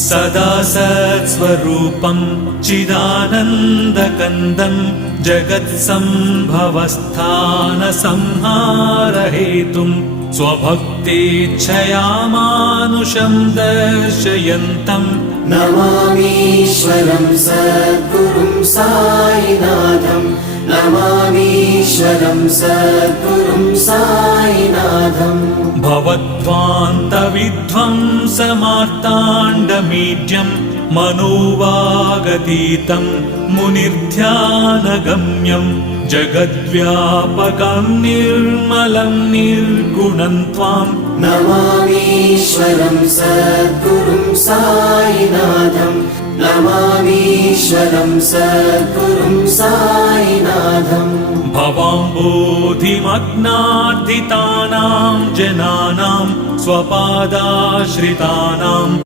सदा सत्स्वरूपं चिदानन्दकन्दं जगत्सम्भवस्थानसंहारहेतुं स्वभक्तेच्छया मानुषं दर्शयन्तम् नमामीश्वरं सद्गुरुं साईनाथं नमामीश्वरं सद्गुरुं साईनाथम् भवध्वान्तविध्वंसमार्ताण्डमीड्यं मनोवागतीतं मुनिर्ध्यानगम्यं जगद्व्यापकं निर्मलं निर्गुणं त्वां नमामीश्वरं सद्गुरुं साईनाथं नमामीश्वरं सद्गुरुं साईनाथम् भवाम्बोधिमग्नार्दितानां जनानां स्वपादाश्रितानां